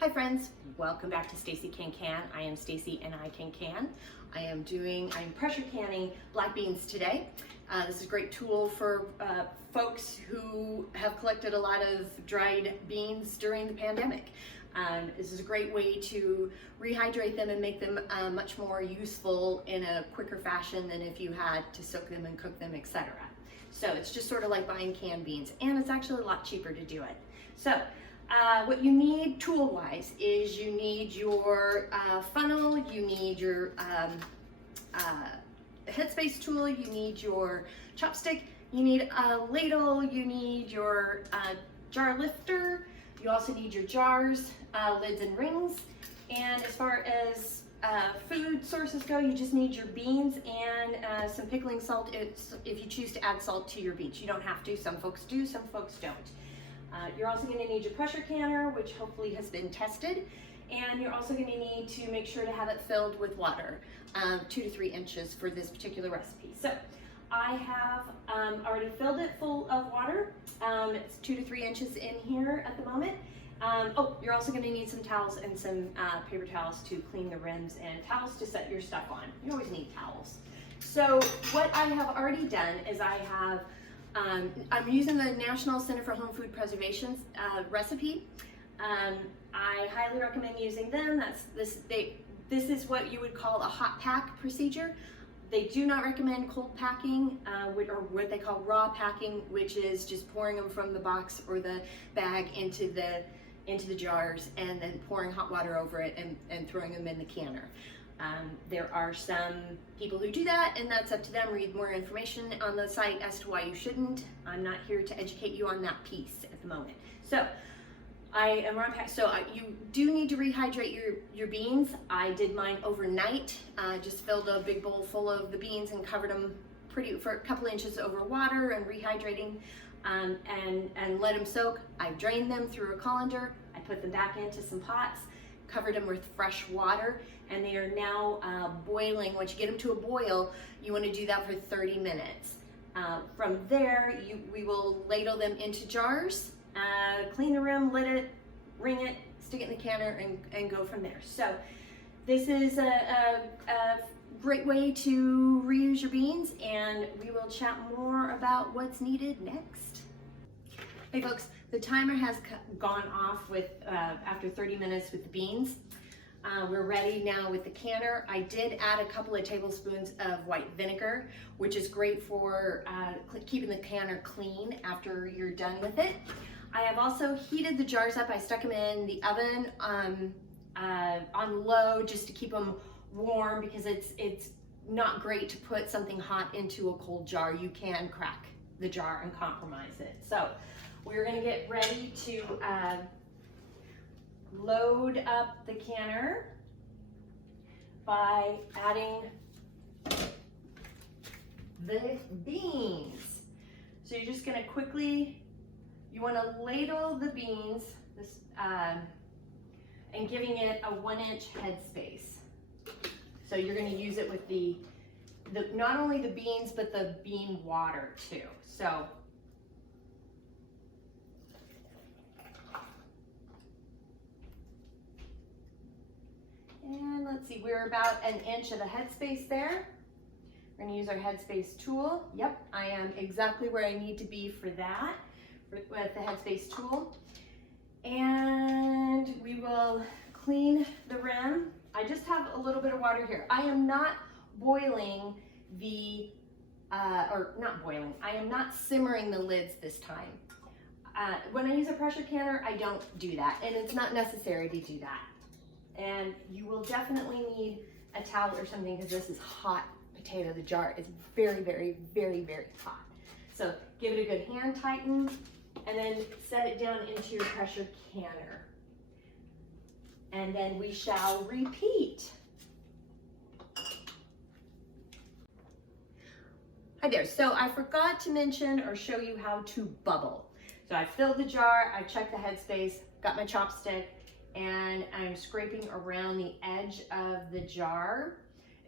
Hi friends, welcome back to Stacey Can Can. I am Stacey and I can can. I'm pressure canning black beans today. This is a great tool for folks who have collected a lot of dried beans during the pandemic. This is a great way to rehydrate them and make them much more useful in a quicker fashion than if you had to soak them and cook them, etc. So it's just sort of like buying canned beans, and it's actually a lot cheaper to do it. So what you need tool-wise is you need your funnel, you need your headspace tool, you need your chopstick, you need a ladle, you need your jar lifter, you also need your jars, lids and rings, and as far as food sources go, you just need your beans and some pickling salt if you choose to add salt to your beans. You don't have to, some folks do, some folks don't. You're also going to need your pressure canner, which hopefully has been tested, and you're also going to need to make sure to have it filled with water, 2 to 3 inches for this particular recipe. So I have already filled it full of water. It's 2 to 3 inches in here at the moment. Oh, you're also going to need some towels and some paper towels to clean the rims and towels to set your stuff on. You always need towels. So what I have already done is I have I'm using the National Center for Home Food Preservation's recipe. I highly recommend using them. This is what you would call a hot pack procedure. They do not recommend cold packing or what they call raw packing, which is just pouring them from the box or the bag into the jars and then pouring hot water over it and throwing them in the canner. There are some people who do that, and that's up to them. Read more information on the site as to why you shouldn't. I'm not here to educate you on that piece at the moment. So I am raw pack. So you do need to rehydrate your beans. I did mine overnight. Just filled a big bowl full of the beans and covered them for a couple inches over water and rehydrating, and let them soak. I drained them through a colander. I put them back into some pots, covered them with fresh water, and they are now boiling. Once you get them to a boil, you want to do that for 30 minutes. From there, we will ladle them into jars, clean the rim, lid it, ring it, stick it in the canner, and go from there. So this is a great way to reuse your beans, and we will chat more about what's needed next. Hey folks, the timer has gone off with after 30 minutes with the beans. We're ready now with the canner. I did add a couple of tablespoons of white vinegar, which is great for keeping the canner clean after you're done with it. I have also heated the jars up. I stuck them in the oven on low just to keep them warm, because it's not great to put something hot into a cold jar. You can crack the jar and compromise it. So we're going to get ready to load up the canner by adding the beans. So you're just going to quickly, you want to ladle the beans and giving it a 1-inch headspace. So you're going to use it with not only the beans, but the bean water too. So and let's see, we're about 1 inch of the headspace there. We're going to use our headspace tool. Yep, I am exactly where I need to be for that, with the headspace tool. And we will clean the rim. I just have a little bit of water here. I am not boiling I am not simmering the lids this time. When I use a pressure canner, I don't do that, and it's not necessary to do that. And you will definitely need a towel or something, because this is hot potato. The jar is very, very, very, very hot. So give it a good hand tighten, and then set it down into your pressure canner. And then we shall repeat. Hi there, so I forgot to mention or show you how to bubble. So I filled the jar, I checked the headspace, got my chopstick, and I'm scraping around the edge of the jar.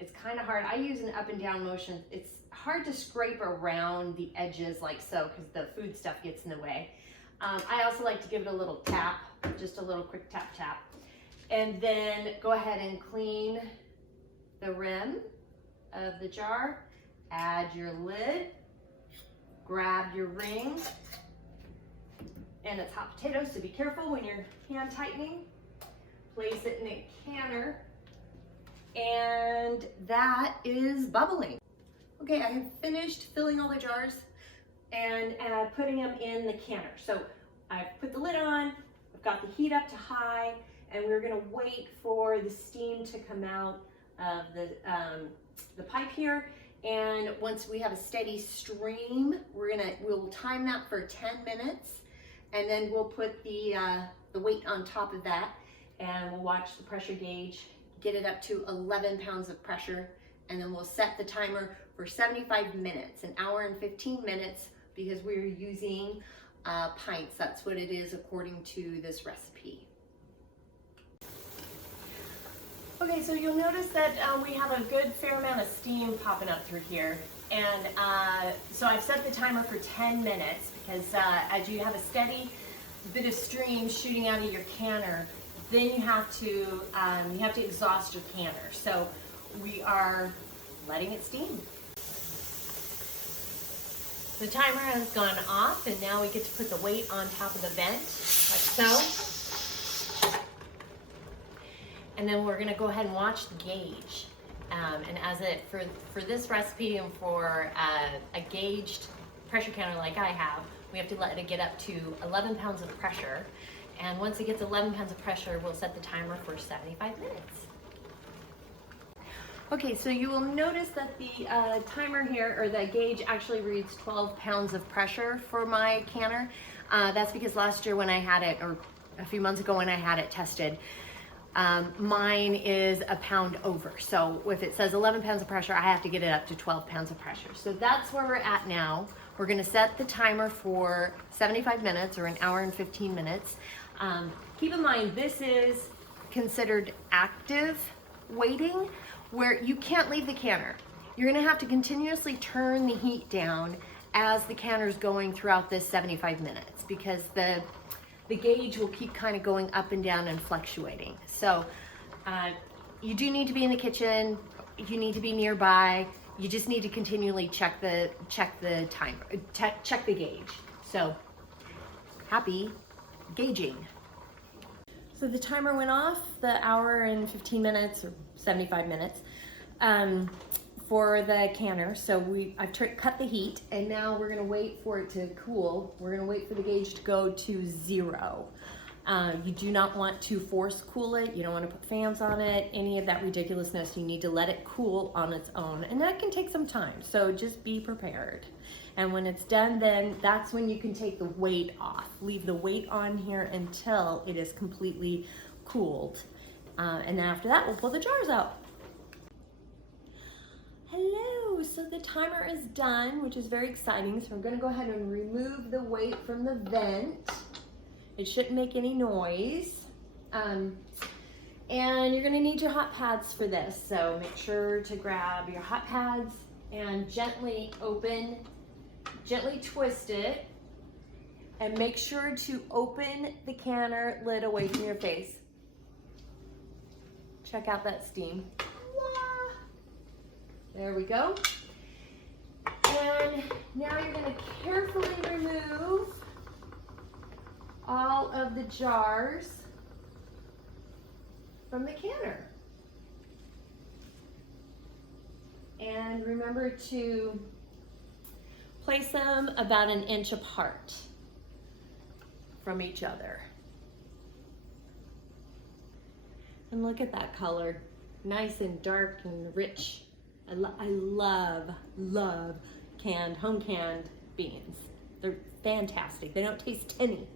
It's kind of hard. I use an up and down motion. It's hard to scrape around the edges like so, because the food stuff gets in the way. I also like to give it a little tap just a little quick tap tap. And then go ahead and clean the rim of the jar, add your lid, grab your ring, and it's hot potatoes, so be careful when you're hand tightening. Place it in a canner, and that is bubbling. Okay, I have finished filling all the jars and putting them in the canner. So I've put the lid on, I've got the heat up to high, and we're gonna wait for the steam to come out of the pipe here. And once we have a steady stream, we'll time that for 10 minutes, and then we'll put the weight on top of that, and we'll watch the pressure gauge, get it up to 11 pounds of pressure, and then we'll set the timer for 75 minutes, an hour and 15 minutes, because we're using pints. That's what it is according to this recipe. Okay, so you'll notice that we have a good fair amount of steam popping up through here. And so I've set the timer for 10 minutes because as you have a steady bit of stream shooting out of your canner, then you have to exhaust your canner. So we are letting it steam. The timer has gone off, and now we get to put the weight on top of the vent, like so. And then we're gonna go ahead and watch the gauge. And for this recipe and for a gauged pressure counter like I have, we have to let it get up to 11 pounds of pressure. And once it gets 11 pounds of pressure, we'll set the timer for 75 minutes. Okay, so you will notice that the timer here, or the gauge, actually reads 12 pounds of pressure for my canner. That's because last year when I had it, or a few months ago when I had it tested, mine is a pound over. So if it says 11 pounds of pressure, I have to get it up to 12 pounds of pressure. So that's where we're at now. We're gonna set the timer for 75 minutes, or an hour and 15 minutes. Keep in mind, this is considered active waiting, where you can't leave the canner. You're gonna have to continuously turn the heat down as the canner is going throughout this 75 minutes, because the gauge will keep kind of going up and down and fluctuating. So you do need to be in the kitchen, you need to be nearby, you just need to continually check the timer, check the gauge. So happy gauging. So the timer went off, the hour and 15 minutes, or 75 minutes, for the canner. So I've cut the heat, and now we're gonna wait for it to cool. We're gonna wait for the gauge to go to 0. You do not want to force cool it. You don't want to put fans on it, any of that ridiculousness. You need to let it cool on its own, and that can take some time. So just be prepared. And when it's done, then that's when you can take the weight off. Leave the weight on here until it is completely cooled. And then after that, we'll pull the jars out. Hello, so the timer is done, which is very exciting. So I'm gonna go ahead and remove the weight from the vent. It shouldn't make any noise. And you're gonna need your hot pads for this. So make sure to grab your hot pads and gently twist it, and make sure to open the canner lid away from your face. Check out that steam. There we go. And now you're gonna carefully remove all of the jars from the canner. And remember to place them about 1 inch apart from each other. And look at that color, nice and dark and rich. I love home canned beans. They're fantastic. They don't taste tinny.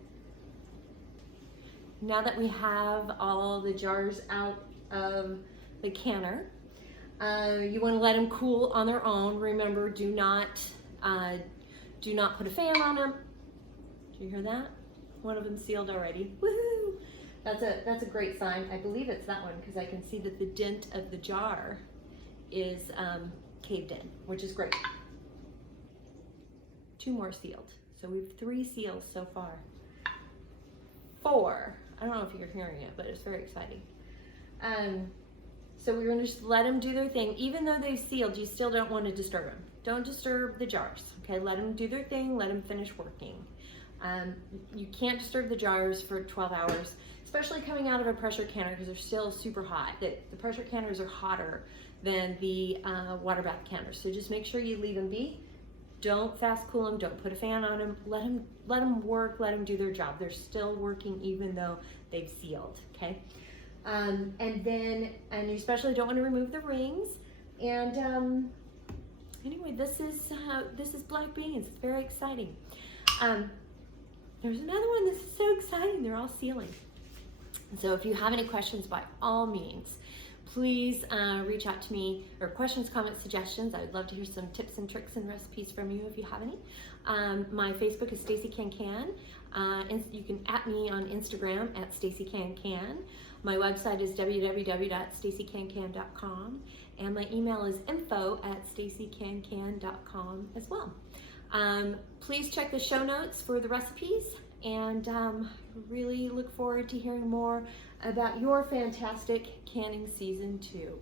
Now that we have all the jars out of the canner, you want to let them cool on their own. Remember, do not put a fan on them. Do you hear that? One of them sealed already. Woohoo! That's a great sign. I believe it's that one, because I can see that the dent of the jar is caved in, which is great. 2 more sealed. So we have 3 seals so far. 4. I don't know if you're hearing it, but it's very exciting. So we're gonna just let them do their thing. Even though they've sealed, you still don't want to disturb them. Don't disturb the jars, okay? Let them do their thing, let them finish working. You can't disturb the jars for 12 hours, especially coming out of a pressure canner because they're still super hot. The pressure canners are hotter than the water bath canners. So just make sure you leave them be. Don't fast cool them, don't put a fan on them. Let them work, let them do their job. They're still working even though they've sealed, okay? And you especially don't want to remove the rings. And anyway, this is black beans. It's very exciting. There's another one. This is so exciting. They're all sealing. So if you have any questions, by all means, please reach out to me, or questions, comments, suggestions. I would love to hear some tips and tricks and recipes from you if you have any. My Facebook is Stacey Can Can. And you can @ me on Instagram at Stacey Can Can. My website is www.staceycancan.com, and my email is info@staceycancan.com as well. Please check the show notes for the recipes, and really look forward to hearing more about your fantastic canning season 2.